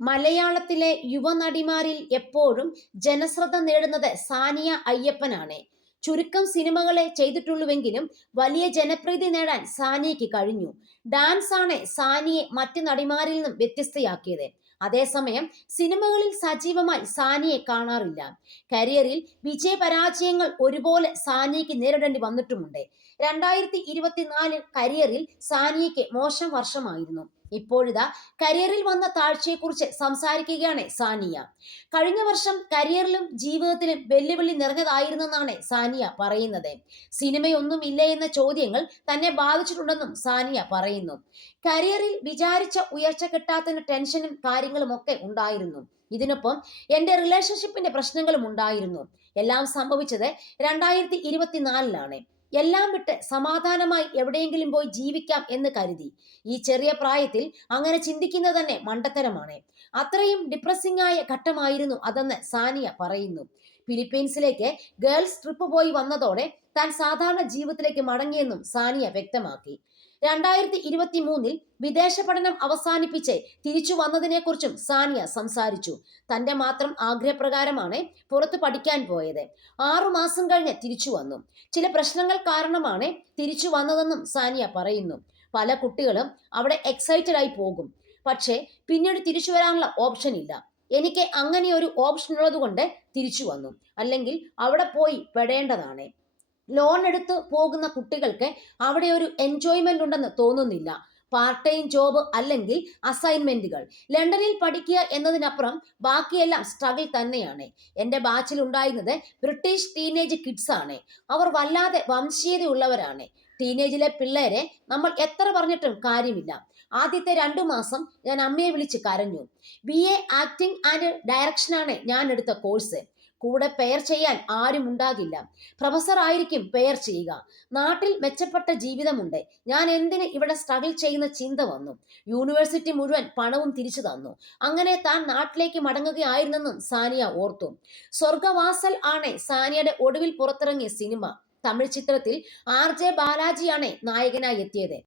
മലയാളത്തിലെ യുവനടിമാരിൽ എപ്പോഴും ജനശ്രദ്ധ നേടുന്നത് സാനിയ അയ്യപ്പനാണ്. ചുരുക്കം സിനിമകളെ ചെയ്തിട്ടുള്ളൂവെങ്കിലും വലിയ ജനപ്രീതി നേടാൻ സാനിയയ്ക്ക് കഴിഞ്ഞു. ഡാൻസ് ആണ് സാനിയെ മറ്റ് നടിമാരിൽ നിന്നും വ്യത്യസ്തയാക്കിയത്. അതേസമയം സിനിമകളിൽ സജീവമായി സാനിയെ കാണാറില്ല. കരിയറിൽ വിജയപരാജയങ്ങൾ ഒരുപോലെ സാനിയയ്ക്ക് നേരിടേണ്ടി വന്നിട്ടുമുണ്ട്. 2024 കരിയറിൽ സാനിയയ്ക്ക് മോശം വർഷമായിരുന്നു. ഇപ്പോഴിതാ കരിയറിൽ വന്ന താഴ്ചയെക്കുറിച്ച് സംസാരിക്കുകയാണ് സാനിയ. കഴിഞ്ഞ വർഷം കരിയറിലും ജീവിതത്തിലും വെല്ലുവിളി നിറഞ്ഞതായിരുന്നെന്നാണ് സാനിയ പറയുന്നത്. സിനിമയൊന്നുമില്ലേ എന്ന ചോദ്യങ്ങൾ തന്നെ ബാധിച്ചിട്ടുണ്ടെന്നും സാനിയ പറയുന്നു. കരിയറിൽ വിചാരിച്ച ഉയർച്ച കിട്ടാത്തതിന് ടെൻഷനും കാര്യങ്ങളും ഒക്കെ ഉണ്ടായിരുന്നു. ഇതിനൊപ്പം എന്റെ റിലേഷൻഷിപ്പിന്റെ പ്രശ്നങ്ങളും ഉണ്ടായിരുന്നു. എല്ലാം സംഭവിച്ചത് 2024 എല്ലാം വിട്ട് സമാധാനമായി എവിടെയെങ്കിലും പോയി ജീവിക്കാം എന്ന് കരുതി. ഈ ചെറിയ പ്രായത്തിൽ അങ്ങനെ ചിന്തിക്കുന്നത് തന്നെ മണ്ടത്തരമാണ്. അത്രയും ഡിപ്രസിംഗ് ആയ ഘട്ടമായിരുന്നു അതെന്ന് സാനിയ പറയുന്നു. ഫിലിപ്പീൻസിലേക്ക് ഗേൾസ് ട്രിപ്പ് പോയി വന്നതോടെ താൻ സാധാരണ ജീവിതത്തിലേക്ക് മടങ്ങിയെന്നും സാനിയ വ്യക്തമാക്കി. 2023 വിദേശ പഠനം അവസാനിപ്പിച്ച് തിരിച്ചു വന്നതിനെക്കുറിച്ചും സാനിയ സംസാരിച്ചു. തന്റെ മാത്രം ആഗ്രഹപ്രകാരമാണ് പുറത്ത് പഠിക്കാൻ പോയത്. 6 മാസം കഴിഞ്ഞ് തിരിച്ചു വന്നു. ചില പ്രശ്നങ്ങൾ കാരണമാണ് തിരിച്ചു വന്നതെന്നും സാനിയ പറയുന്നു. പല കുട്ടികളും അവിടെ എക്സൈറ്റഡ് ആയി പോകും, പക്ഷേ പിന്നീട് തിരിച്ചു വരാനുള്ള ഓപ്ഷൻ ഇല്ല. എനിക്ക് അങ്ങനെ ഒരു ഓപ്ഷൻ ഉള്ളത് കൊണ്ട് തിരിച്ചു വന്നു, അല്ലെങ്കിൽ അവിടെ പോയി പെടേണ്ടതാണ്. ലോൺ എടുത്ത് പോകുന്ന കുട്ടികൾക്ക് അവിടെ ഒരു എൻജോയ്മെന്റ് ഉണ്ടെന്ന് തോന്നുന്നില്ല. പാർട്ട് ടൈം ജോബ് അല്ലെങ്കിൽ അസൈൻമെന്റുകൾ. ലണ്ടനിൽ പഠിക്കുക എന്നതിനപ്പുറം ബാക്കിയെല്ലാം സ്ട്രഗിൾ തന്നെയാണ്. എന്റെ ബാച്ചിൽ ഉണ്ടായിരുന്നത് ബ്രിട്ടീഷ് ടീനേജ് കിഡ്സ് ആണ്. അവർ വല്ലാതെ വംശീയതയുള്ളവരാണ്. ടീനേജിലെ പിള്ളേരെ നമ്മൾ എത്ര പറഞ്ഞിട്ടും കാര്യമില്ല. ആദ്യത്തെ 2 മാസം ഞാൻ അമ്മയെ വിളിച്ച് കരഞ്ഞു. BA ആക്ടിംഗ് ആൻഡ് ഡയറക്ഷനാണ് ഞാൻ എടുത്ത കോഴ്സ്. കൂടെ പെയർ ചെയ്യാൻ ആരും ഉണ്ടാകില്ല. പ്രൊഫസർ ആയിരിക്കും പെയർ ചെയ്യുക. നാട്ടിൽ മെച്ചപ്പെട്ട ജീവിതമുണ്ട്. ഞാൻ എന്തിന് ഇവിടെ സ്ട്രഗിൾ ചെയ്യുന്ന ചിന്ത വന്നു. യൂണിവേഴ്സിറ്റി മുഴുവൻ പണവും തിരിച്ചു തന്നു. അങ്ങനെ താൻ നാട്ടിലേക്ക് മടങ്ങുകയായിരുന്നെന്നും സാനിയ ഓർത്തു. സ്വർഗവാസൽ ആണ് സാനിയയുടെ ഒടുവിൽ പുറത്തിറങ്ങിയ സിനിമ. തമിഴ് ചിത്രത്തിൽ RJ ബാലാജിയാണ് നായകനായി എത്തിയത്.